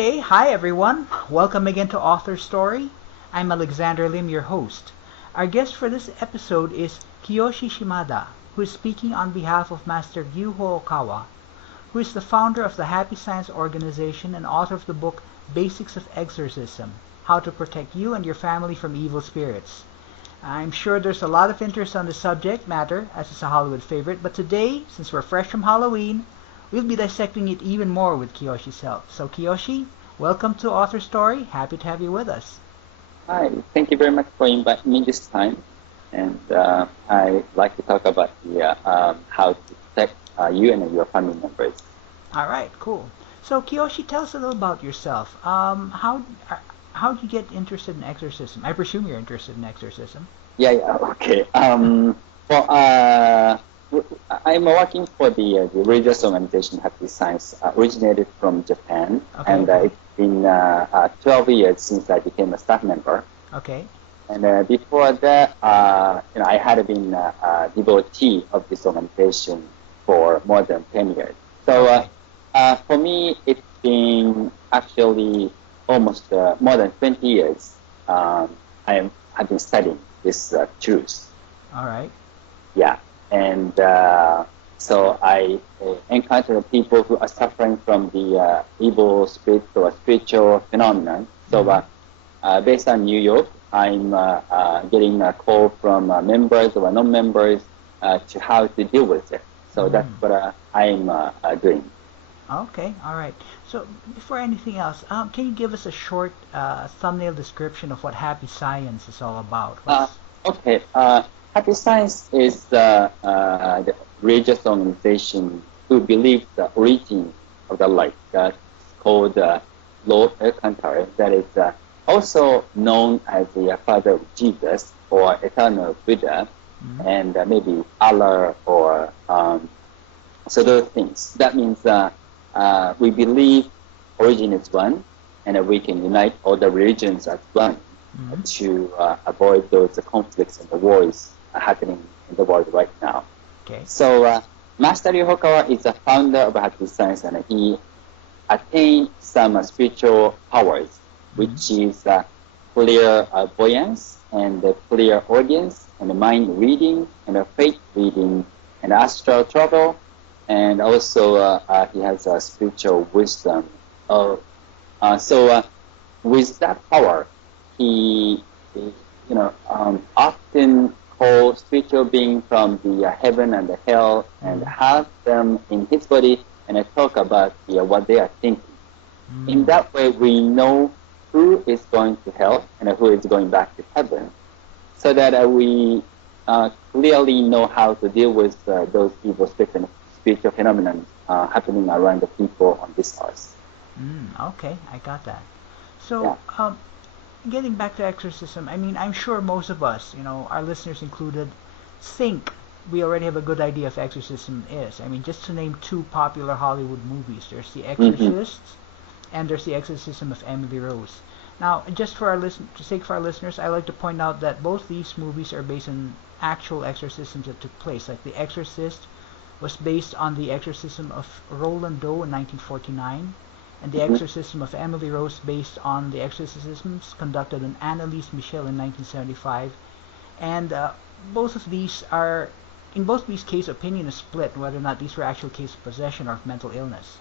Okay, hi everyone. Welcome again to AuthorStory. I'm Alexander Lim, your host. Our guest for this episode is Kiyoshi Shimada, who is speaking on behalf of Master Ryuho Okawa, who is the founder of the Happy Science organization and author of the book Basics of Exorcism: How to Protect You and Your Family from Evil Spirits. I'm sure there's a lot of interest on the subject matter, as it's a Hollywood favorite, but today, since we're fresh from Halloween, we'll be dissecting it even more with Kiyoshi's help. So Kiyoshi, welcome to AuthorStory. Happy to have you with us. Hi, thank you very much for inviting me this time. And I'd like to talk about how to protect you and your family members. All right, cool. So Kiyoshi, tell us a little about yourself. How did you get interested in exorcism? I presume you're interested in exorcism. Yeah, okay. I'm working for the religious organization Happy Science, originated from Japan, Okay. and it's been 12 years since I became a staff member. Okay. And before that, I had been a devotee of this organization for more than 10 years. So for me, it's been actually almost more than 20 years. I've been studying this truth. All right. Yeah. And so I encounter people who are suffering from the evil spirit or spiritual phenomenon. So based on New York, I'm getting a call from members or non-members to how to deal with it. So that's what I'm doing. Okay. All right. So before anything else, can you give us a short thumbnail description of what Happy Science is all about? Okay. Happy Science is the religious organization who believes the origin of the light. That's called Lord Reincarnation. That is also known as the Father of Jesus or Eternal Buddha, and maybe Allah or so those things. That means we believe origin is one, and we can unite all the religions as one to avoid those conflicts and the wars happening in the world right now. Okay. So Master Ryuho Okawa is the founder of Happy Science, and he attained some spiritual powers, which is clairvoyance and clear audience and mind reading and faith reading and astral travel, and also he has spiritual wisdom. So with that power, he often call spiritual beings from the heaven and the hell and have them in his body and talk about what they are thinking. In that way, we know who is going to hell and who is going back to heaven, so that we clearly know how to deal with those evil spiritual phenomena happening around the people on this earth. Okay, I got that. So, getting back to exorcism, I mean, I'm sure most of us, our listeners included, think we already have a good idea of exorcism is. I mean, just to name two popular Hollywood movies, there's The Exorcist and there's The Exorcism of Emily Rose. Now, just for our sake for our listeners, I like to point out that both these movies are based on actual exorcisms that took place. Like The Exorcist was based on the exorcism of Roland Doe in 1949. And The Exorcism of Emily Rose based on the exorcisms conducted on Annalise Michel in 1975. And in both these cases, opinion is split whether or not these were actual cases of possession or of mental illness.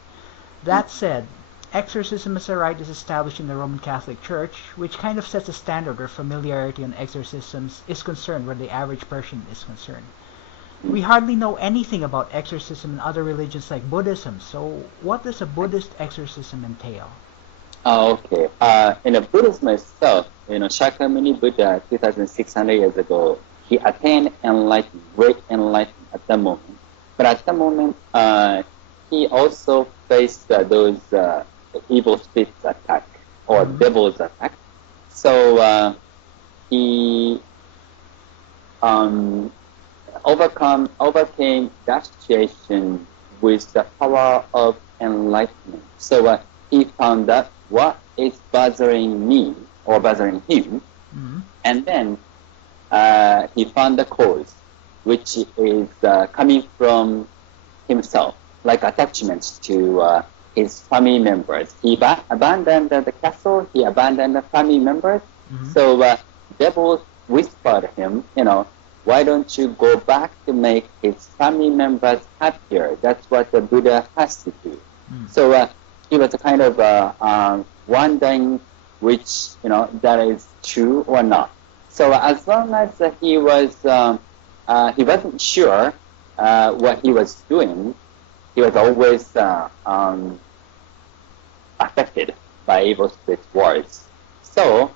That said, exorcism as a rite is established in the Roman Catholic Church, which kind of sets a standard where familiarity on exorcisms is concerned, where the average person is concerned. We hardly know anything about exorcism in other religions like Buddhism. So what does a Buddhist exorcism entail? Okay. In the Buddhism itself, Shakyamuni Buddha, 2,600 years ago, he attained great enlightenment at the moment. But at the moment, he also faced those evil spirits attack or devils attack. So he overcame that situation with the power of enlightenment. So he found out what is bothering me or bothering him, and then he found the cause, which is coming from himself, like attachments to his family members. He abandoned the castle. He abandoned the family members. Mm-hmm. So devils whispered him, why don't you go back to make his family members happier? That's what the Buddha has to do. So he was kind of wondering which, that is true or not. So as long as he wasn't sure what he was doing, he was always affected by evil spirit's words. So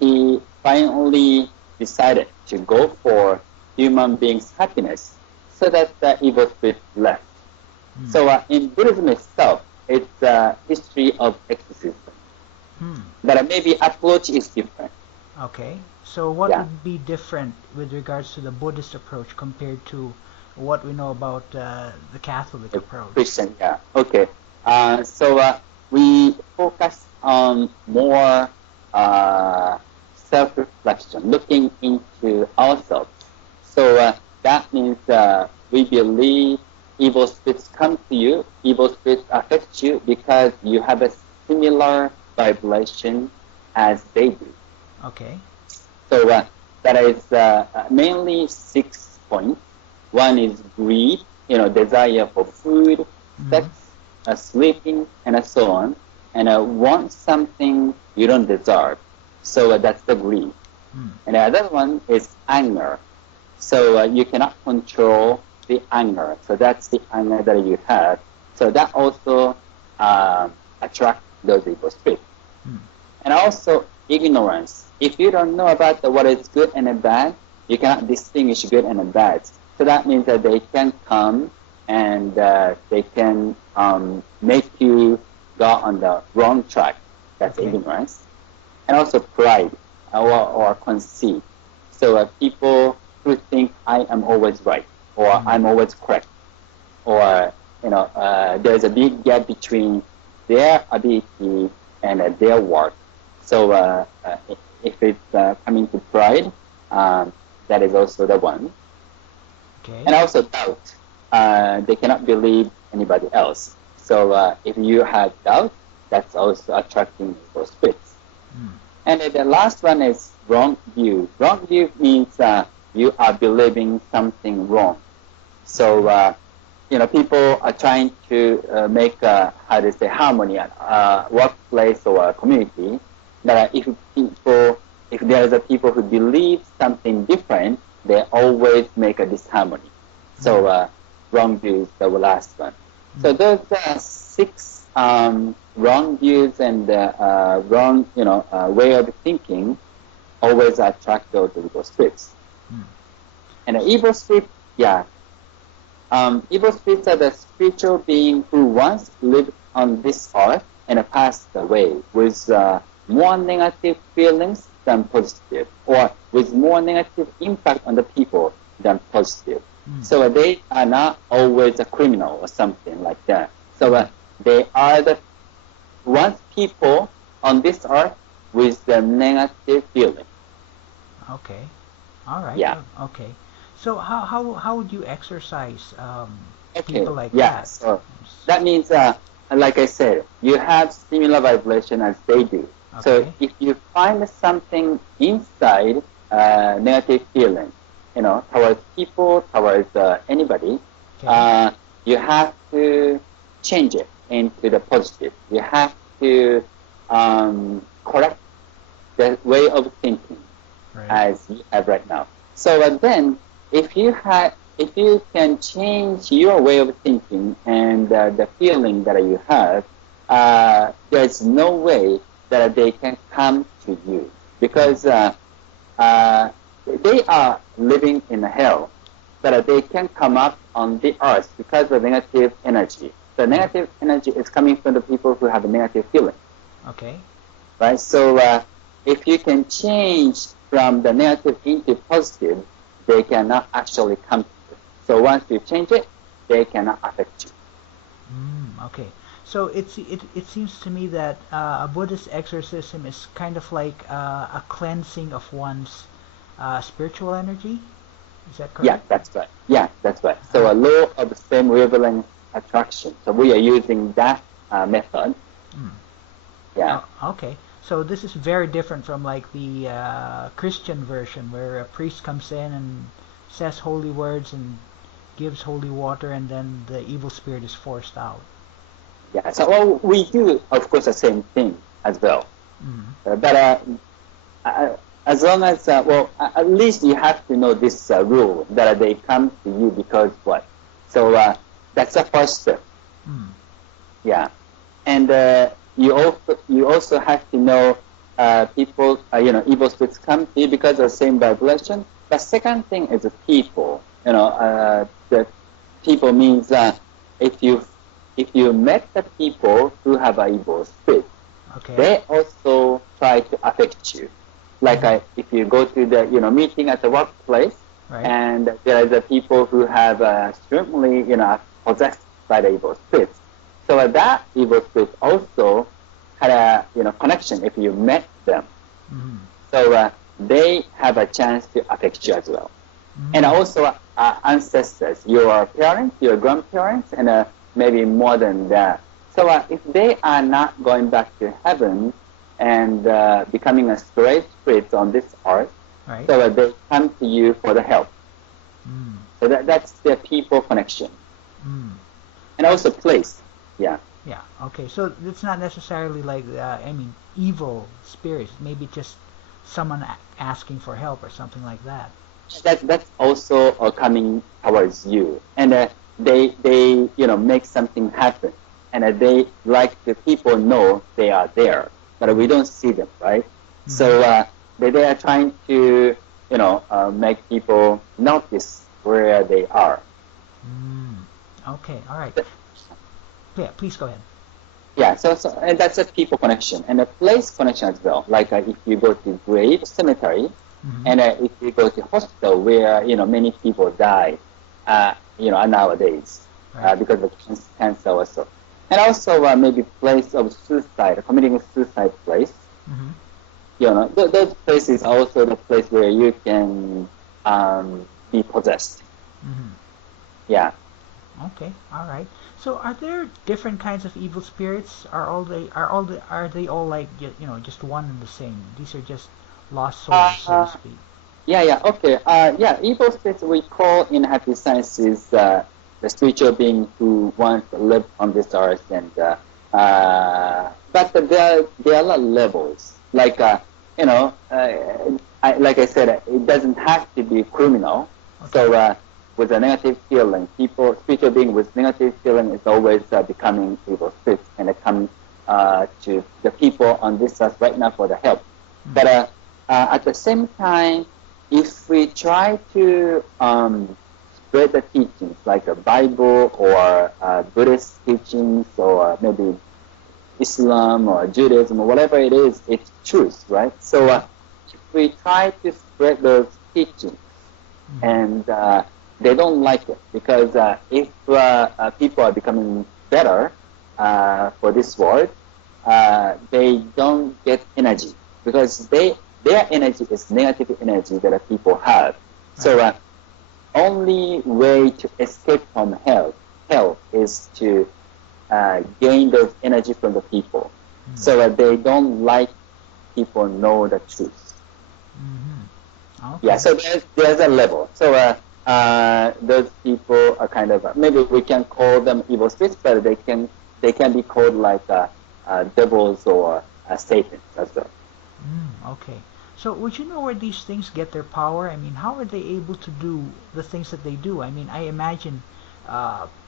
he finally decided to go for human beings' happiness so that the evil spirit left. So in Buddhism itself, it's a history of exorcism. But maybe approach is different. Okay. So what would be different with regards to the Buddhist approach compared to what we know about the Catholic approach? Christian, yeah. Okay. So we focus on more self-reflection, looking into ourselves. So that means we believe evil spirits come to you, evil spirits affect you because you have a similar vibration as they do. Okay. So that is mainly 6 points. One is greed, desire for food, sex, sleeping, and so on. And want something you don't deserve. So that's the greed. And the other one is anger. So you cannot control the anger. So that's the anger that you have. So that also attracts those evil spirits. And also ignorance. If you don't know about what is good and bad, you cannot distinguish good and bad. So that means that they can come and they can make you go on the wrong track. That's ignorance. And also pride or conceit. So people who think I am always right or I'm always correct, or there's a big gap between their ability and their work. So if it's coming to pride, that is also the one. Okay. And also doubt. They cannot believe anybody else. So if you have doubt, that's also attracting those spirits. And the last one is wrong view. Wrong view means you are believing something wrong. So people are trying to make harmony at workplace or community. That if there is a people who believe something different, they always make a disharmony. So wrong views, the last one. So those are 6 wrong views and wrong way of thinking always attract those evil spirits. And the evil spirit, evil spirits are the spiritual being who once lived on this earth and passed away with more negative feelings than positive, or with more negative impact on the people than positive. So they are not always a criminal or something like that. So they are the once people on this earth with the negative feeling. Okay. All right. Yeah. Okay. So how would you exercise people like that? Yeah. So that means, like I said, you have similar vibration as they do. Okay. So if you find something inside negative feeling, towards people, towards anybody, you have to change it into the positive. You have to correct the way of thinking as you have right now. So then, if you can change your way of thinking and the feeling that you have, there's no way that they can come to you, because they are living in hell, but they can come up on the earth because of negative energy. The negative energy is coming from the people who have a negative feeling. Okay. Right? So if you can change from the negative into positive, they cannot actually come to you. So once you change it, they cannot affect you. Okay. So it seems to me that a Buddhist exorcism is kind of like a cleansing of one's spiritual energy. Is that correct? Yeah, that's right. So a law of the same wavelength attraction. So we are using that method. Mm. Yeah. Oh, okay. So this is very different from like the Christian version where a priest comes in and says holy words and gives holy water and then the evil spirit is forced out. Yeah. So we do, of course, the same thing as well. Mm. But as long as at least you have to know this rule that they come to you because what. So that's the first step. Mm. Yeah, and you also have to know people, evil spirits come to you because of the same vibration. The second thing is the people. The people means if you met the people who have an evil spirit, Okay. they also try to affect you. Like if you go to the meeting at the workplace, Right. and there are the people who have extremely possessed by the evil spirits. So that evil spirit also had a connection if you met them. Mm-hmm. So they have a chance to affect you as well. Mm-hmm. And also ancestors, your parents, your grandparents, and maybe more than that. So if they are not going back to heaven and becoming a straight spirit on this earth, Right. so they come to you for the help. Mm. So that's the people connection. Mm. And also place. Yeah. Yeah. Okay. So it's not necessarily like evil spirits. Maybe just someone asking for help or something like that. That's also coming towards you, and they make something happen, and they like the people know they are there, but we don't see them, right? Mm-hmm. So they are trying to make people notice where they are. Mm. Okay. All right. Yeah. Please go ahead. Yeah, so and that's a people connection and a place connection as well. Like if you go to grave cemetery, Mm-hmm. and if you go to hospital where many people die, nowadays Right. because of cancer also, and also maybe place of suicide, committing suicide place. Mm-hmm. Those places are also the place where you can be possessed. Mm-hmm. Yeah. Okay. All right. So are there different kinds of evil spirits? Are they all like just one and the same? These are just lost souls, so to speak. Yeah, okay. Evil spirits we call in happy sciences the spiritual being who once lived on this earth, and but there are a lot of levels. Like like I said, it doesn't have to be criminal. Okay. So with a negative feeling, spiritual being with negative feeling is always becoming evil spirits, and they come to the people on this earth right now for the help. Mm. But at the same time, if we try to spread the teachings like a Bible or Buddhist teachings or maybe Islam or Judaism or whatever it is, it's truth, right? So if we try to spread those teachings and they don't like it because if people are becoming better for this world, they don't get energy because their energy is negative energy that people have. So only way to escape from hell is to gain those energy from the people, so that they don't like people know the truth. Mm-hmm. Okay. Yeah, so there's a level. So those people are kind of maybe we can call them evil spirits, but they can be called like devils or satans as well. Okay. So would you know where these things get their power? I mean, how are they able to do the things that they do? I mean, I imagine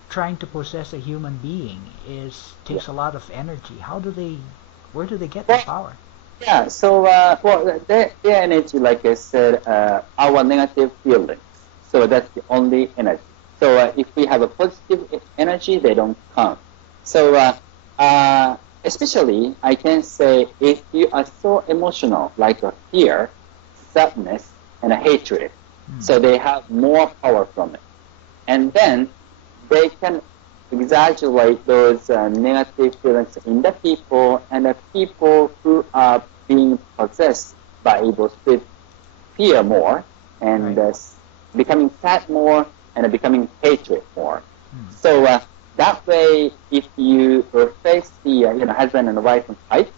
trying to possess a human being takes a lot of energy. Where do they get their power? Yeah, so their energy, like I said, our negative feelings. So that's the only energy. So if we have a positive energy, they don't come. So especially, I can say if you are so emotional, like a fear, sadness, and a hatred, so they have more power from it. And then they can exaggerate those negative feelings in the people, and the people who are being possessed by evil spirits fear more, and becoming sad more, and becoming hatred more. So that way, if you face the husband and wife fight,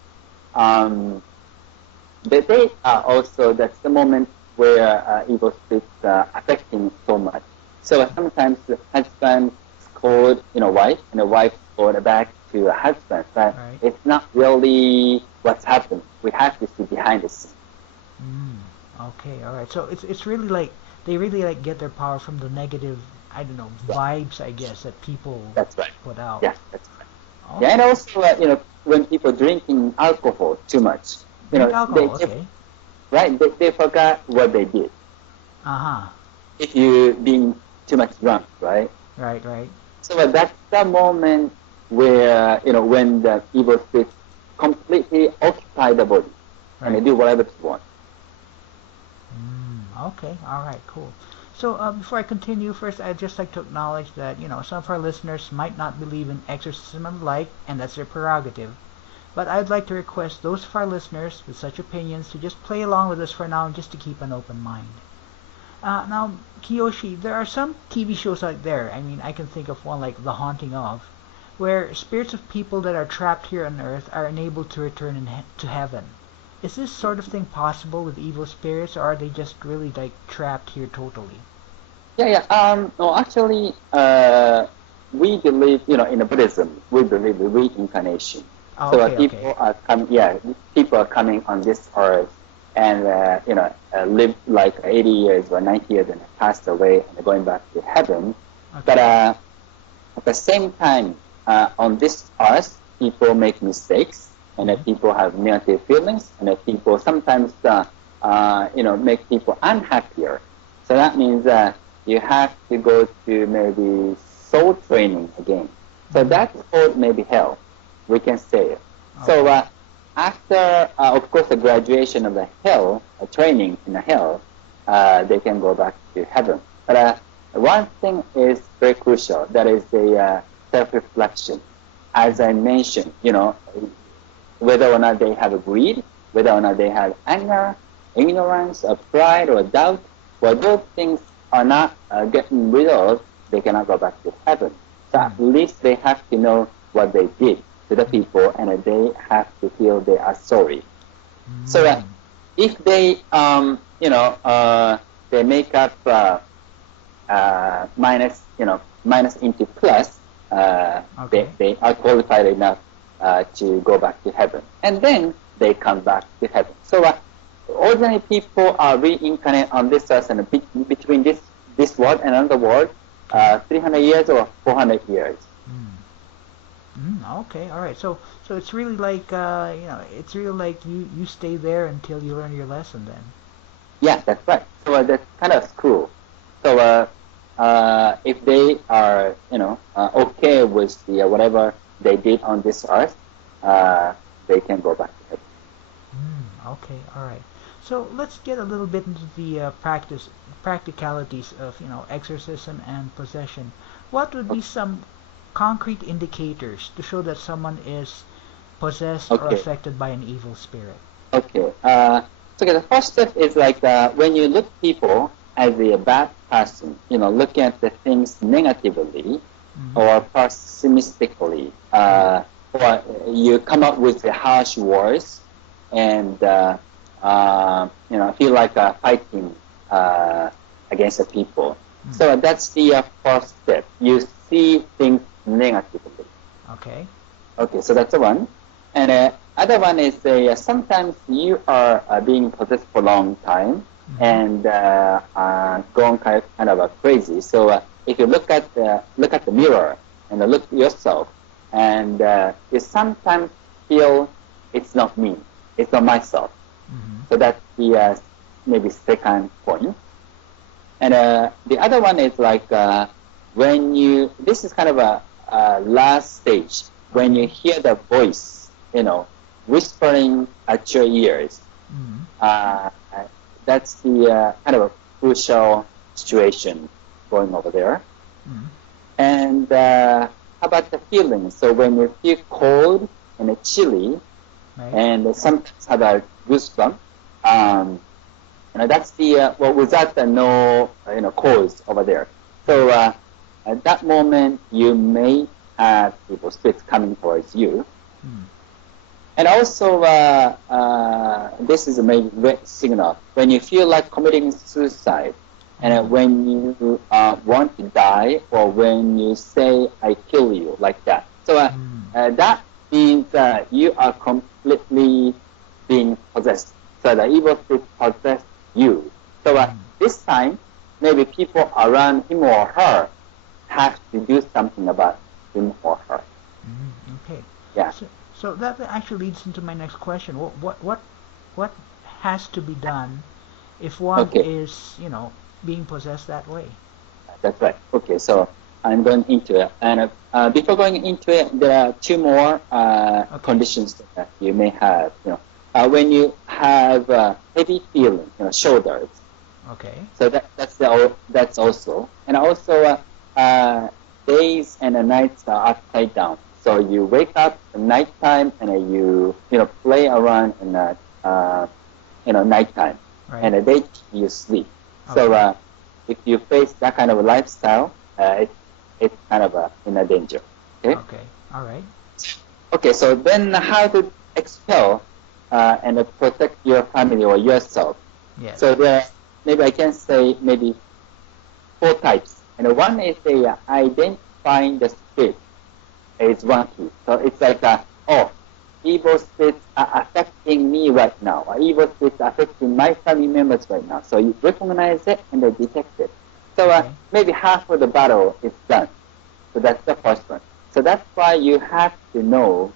they are also, that's the moment where evil spirits are affecting so much. So sometimes the husband scold wife, and the wife scold back to a husband, but Right. it's not really what's happening. We have to see behind the scene. Okay, all right. So it's really like they really like get their power from the negative, I don't know, Yeah, vibes, I guess, that people that's right. put out. Yeah, that's right. Yeah, and Okay. also when people drinking alcohol too much, Drink they alcohol. Okay. right, they forgot what they did. Uh-huh. If you being too much drunk, right? Right, right. So that's the moment where when the evil spirits completely occupy the body and they Right. do whatever they want. Okay, all right, cool. So before I continue, first I'd just like to acknowledge that, some of our listeners might not believe in exorcism and the like, and that's their prerogative. But I'd like to request those of our listeners with such opinions to just play along with us for now and just to keep an open mind. Now, Kiyoshi, there are some TV shows out there. I mean, I can think of one like The Haunting of, where spirits of people that are trapped here on Earth are unable to return to heaven. Is this sort of thing possible with evil spirits, or are they just really like trapped here totally? Yeah, yeah. No, actually, we believe, in the Buddhism, we believe in reincarnation. Oh, So okay, okay. people are coming on this earth and live like 80 years or 90 years and passed away and they're going back to heaven. But Okay. at the same time, on this earth, people make mistakes and Mm-hmm. people have negative feelings and people sometimes make people unhappier. So that means you have to go to maybe soul training again. So Mm-hmm. that's called maybe hell, we can say. So Okay. after, of course, the graduation of the hell, training in the hell, they can go back to heaven. But one thing is very crucial, that is the self-reflection. As I mentioned, whether or not they have greed, whether or not they have anger, ignorance, or pride, or doubt, well, those things are not getting rid of, they cannot go back to heaven. So Mm. at least they have to know what they did to the people, and they have to feel they are sorry. So Mm. if they, they make up minus into plus, Okay. they are qualified enough to go back to heaven. And then they come back to heaven. So ordinary people are reincarnate on this earth and between this world and another world, Okay. 300 years or 400 years. Okay. All right. So it's really like it's really like you stay there until you learn your lesson then. Yeah, that's right. So that's kind of cool. So if they are, okay with the whatever they did on this earth, they can go back to heaven. Okay. All right. So let's get a little bit into the practicalities of exorcism and possession. What would be some concrete indicators to show that someone is possessed or Okay, affected by an evil spirit? okay. So the first step is like when you look people as a bad person, looking at the things negatively Mm-hmm. or pessimistically, Right. or you come up with the harsh words and feel like fighting against the people. Mm. So that's the first step. You see things negatively. Okay. Okay, so that's the one. And other one is sometimes you are being possessed for a long time Mm-hmm. and gone kind of crazy. So if you look at the mirror and look at yourself, and you sometimes feel it's not me, it's not myself. Mm-hmm. So that's the maybe second point. And the other one is like when this is kind of a last stage, when you Okay. hear the voice, whispering at your ears. Mm-hmm. Uh, that's the kind of a crucial situation going over there. Mm-hmm. And how about the feeling? So when you feel cold and chilly, Right. and sometimes have a goosebump, that's the without the no cause over there. So at that moment you may have evil spirits coming towards you. Mm. And also, this is a main signal. When you feel like committing suicide, and when you want to die, or when you say, I kill you, like that. So that means you are completely being possessed. So the evil spirit possessed you. So this time, maybe people around him or her have to do something about him or her. Okay. Yeah. So that actually leads into my next question. What has to be done if one is, being possessed that way? That's right. Okay, so I'm going into it. And before going into it, there are two more conditions that you may have. When you have heavy feeling, shoulders. Okay. So that's also. And also days and nights are upside down. So you wake up at nighttime and you play around in nighttime, right. and at day you sleep. Okay. So if you face that kind of a lifestyle, it's kind of in a danger. Okay. Okay. All right. Okay. So then, how to expel and protect your family or yourself? Yes. So there, maybe I can say maybe 4 types. And one is identifying the spirit. Is one key. So it's like, evil spirits are affecting me right now, or evil spirits are affecting my family members right now. So you recognize it and then detect it. So maybe half of the battle is done. So that's the first one. So that's why you have to know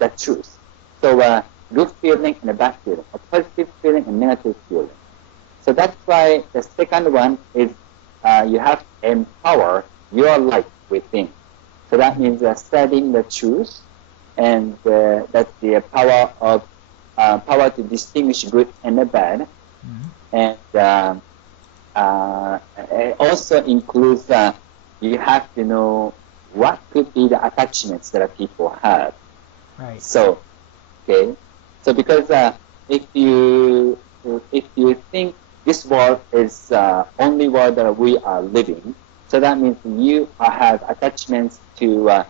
the truth. So good feeling and a bad feeling, a positive feeling and negative feeling. So that's why the second one is you have to empower your life within. So that means studying the truth, and that's the power to distinguish good and the bad. And it also includes you have to know what could be the attachments that people have. Right. So, okay. So because if you think this world is only world that we are living, so that means you have attachments to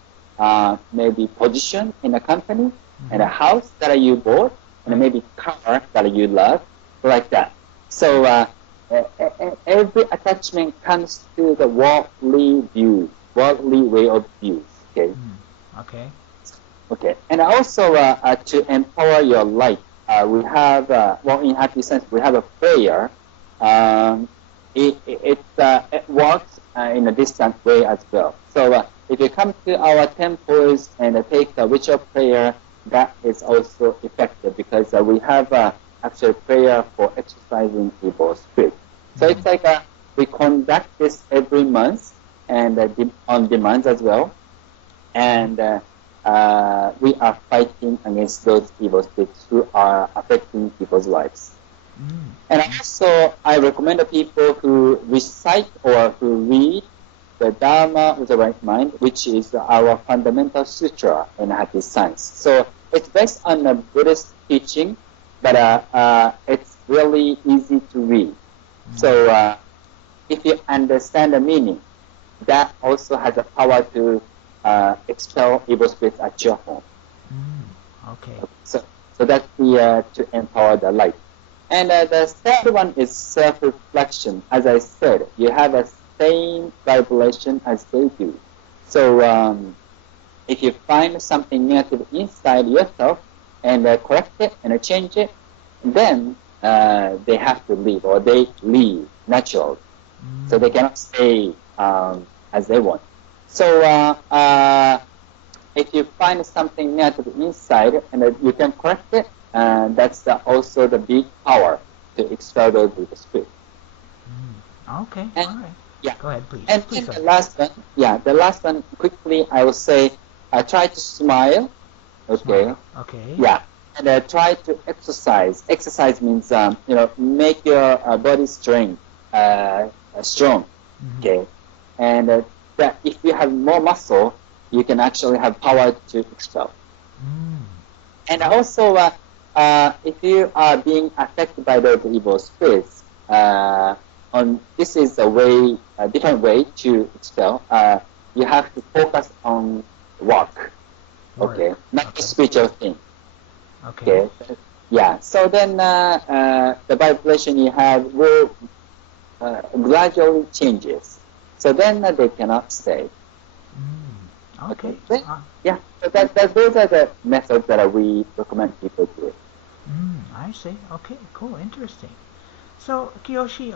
maybe position in a company, and a house that you bought, and maybe car that you love, like that. So every attachment comes to the worldly view, worldly way of views. Okay. Okay. Okay. And also to empower your life, we have in Happy Sense we have a prayer. It works in a distant way as well. So if you come to our temples and take the ritual prayer, that is also effective, because we have actually prayer for exorcising evil spirits. So it's like we conduct this every month, and on demand as well, and we are fighting against those evil spirits who are affecting people's lives. And also, I recommend the people who recite or who read the Dharma with the Right Mind, which is our fundamental sutra in Happy Science. So it's based on a Buddhist teaching, but it's really easy to read. So if you understand the meaning, that also has the power to expel evil spirits at your home. Okay. So that's the to empower the light. And the third one is self-reflection. As I said, you have the same vibration as they do. So if you find something negative inside yourself and correct it and change it, then they have to leave, or they leave naturally. So they cannot stay as they want. So if you find something negative inside and you can correct it, that's also the big power to expel those evil spirits. Okay, and, all right. Yeah. Go ahead, please. And please the last one, quickly, I will say, try to smile. Okay. Smile. Okay. Yeah. And try to exercise. Exercise means, make your body strong. Okay. And that if you have more muscle, you can actually have power to expel. And also, if you are being affected by those evil spirits, this is a different way to expel. You have to focus on work. Work. Okay, not Okay. a spiritual thing. Okay. Okay, yeah. So then the vibration you have will gradually changes. So then they cannot stay. Okay. Then, yeah. So those are the methods that we recommend people do. I see. Okay. Cool. Interesting. So Kiyoshi,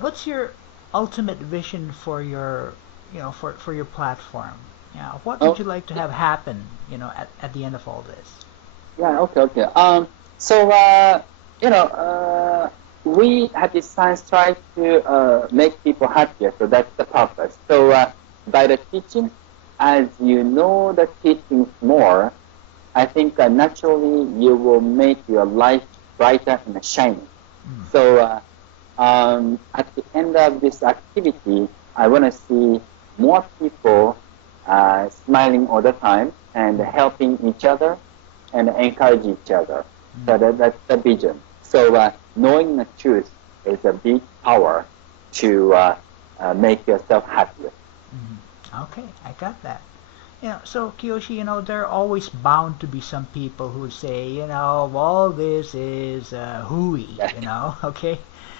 what's your ultimate vision for your for your platform? Yeah. What would Oh, you like to have happen? At the end of all this. yeah. Okay. So we Happy Science try to make people happier. So that's the purpose. So by the teaching, as you know the teachings more, I think naturally you will make your life brighter and shining. So at the end of this activity, I want to see more people smiling all the time and helping each other and encourage each other. So that's the vision. So knowing the truth is a big power to make yourself happier. Okay, I got that. So Kiyoshi, there are always bound to be some people who say, all this is hooey, okay?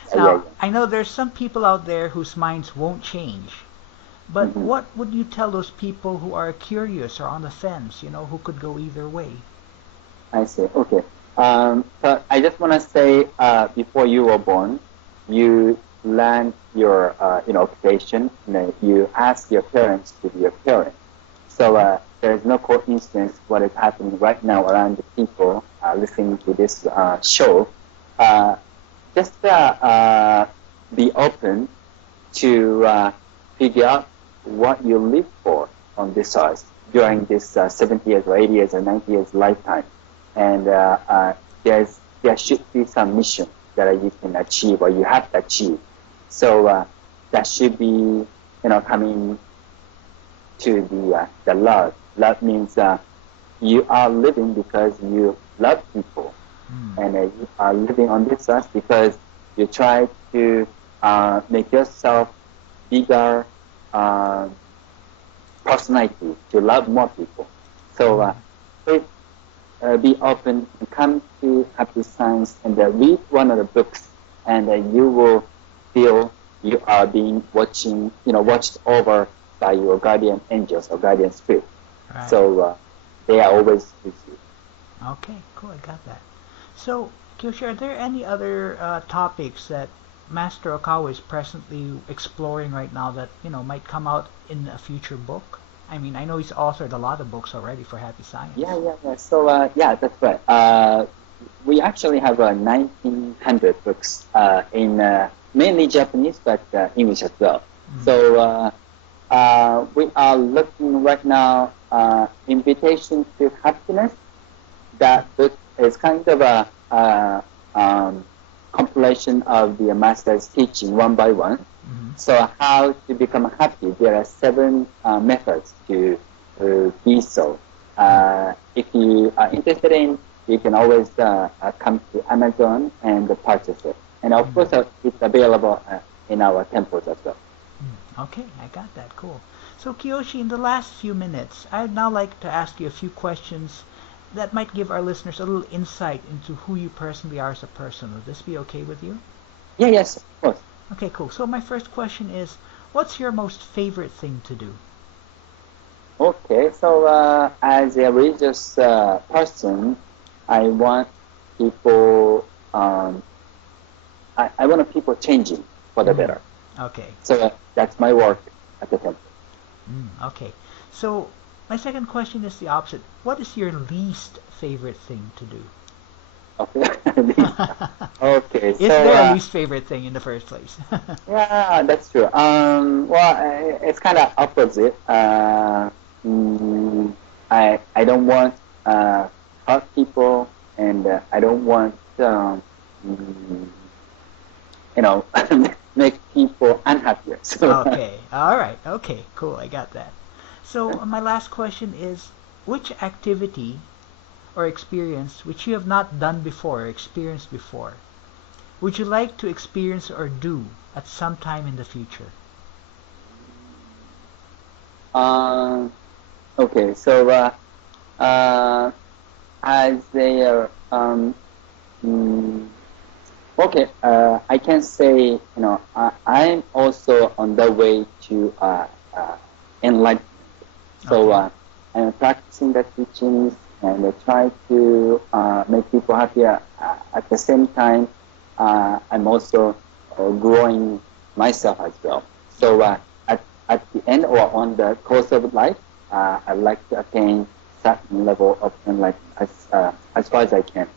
Yeah, yeah, Now, I know there's some people out there whose minds won't change, yeah. but what would you tell those people who are curious or on the fence, who could go either way? I see. Okay. So I just want to say, before you were born, you learned your, occupation. You asked your parents to be your parents. So there is no coincidence what is happening right now around the people listening to this show. Just be open to figure out what you live for on this earth during this 70 years or 80 years or 90 years lifetime. And there should be some mission that you can achieve or you have to achieve. So that should be, coming to the love. Love means you are living because you love people, and you are living on this earth because you try to make yourself bigger personality to love more people. So please be open and come to Happy Science and read one of the books, and you will feel you are being watched over by your guardian angels or guardian spirit. Right. So they are always with you. Okay, cool, I got that. So, Kiyoshi, are there any other topics that Master Okawa is presently exploring right now that, might come out in a future book? I mean, I know he's authored a lot of books already for Happy Science. Yeah. So that's right. We actually have 1,900 books in mainly Japanese, but English as well. So we are looking right now, Invitation to Happiness. That book is kind of a compilation of the master's teaching one by one. So how to become happy? There are 7 methods to be so. If you are interested in, you can always come to Amazon and purchase it. And of course, it's available in our temples as well. Okay, I got that. Cool. So Kiyoshi, in the last few minutes, I'd now like to ask you a few questions that might give our listeners a little insight into who you personally are as a person. Would this be okay with you? Yes, of course. Okay, cool. So my first question is, what's your most favorite thing to do? Okay, so as a religious person, I want people. I want people changing for the better. Okay. So that's my work at the temple. Okay. So my second question is the opposite. What is your least favorite thing to do? Okay. Okay. Is there a least favorite thing in the first place? Yeah, that's true. Well, it's kind of opposite. I don't want hurt people, and I don't want make people unhappier. So, Okay. All right. Okay. Cool. I got that. So my last question is, which activity or experience which you have not done before or experienced before would you like to experience or do at some time in the future? Okay, so as a mm, okay, I can say, I'm also on the way to enlightenment. So Okay. I'm practicing the teachings and I try to make people happier. At the same time, I'm also growing myself as well. So Okay. at the end or on the course of life, I'd like to attain certain level of enlightenment as far as I can.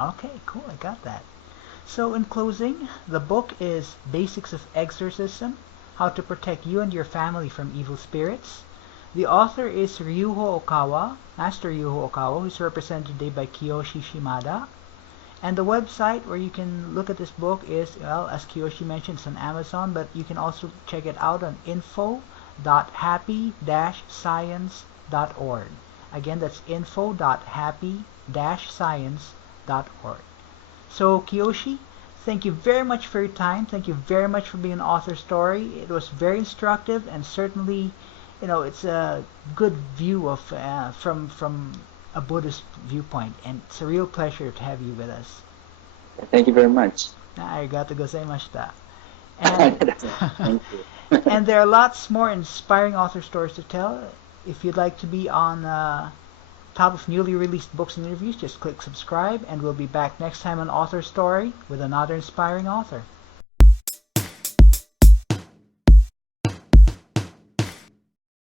Okay, cool. I got that. So, in closing, the book is Basics of Exorcism: How to Protect You and Your Family from Evil Spirits. The author is Ryuho Okawa, Master Ryuho Okawa, who's represented today by Kiyoshi Shimada. And the website where you can look at this book is, well, as Kiyoshi mentioned, it's on Amazon, but you can also check it out on info.happy-science.org. Again, that's info.happy-science.org. So, Kiyoshi, thank you very much for your time. Thank you very much for being an author story. It was very instructive and certainly, it's a good view of from a Buddhist viewpoint, and it's a real pleasure to have you with us. Thank you very much. Arigato gozaimashita. And Thank you. and there are lots more inspiring author stories to tell. If you'd like to be on top of newly released books and interviews, just click subscribe, and we'll be back next time on Author Story with another inspiring author.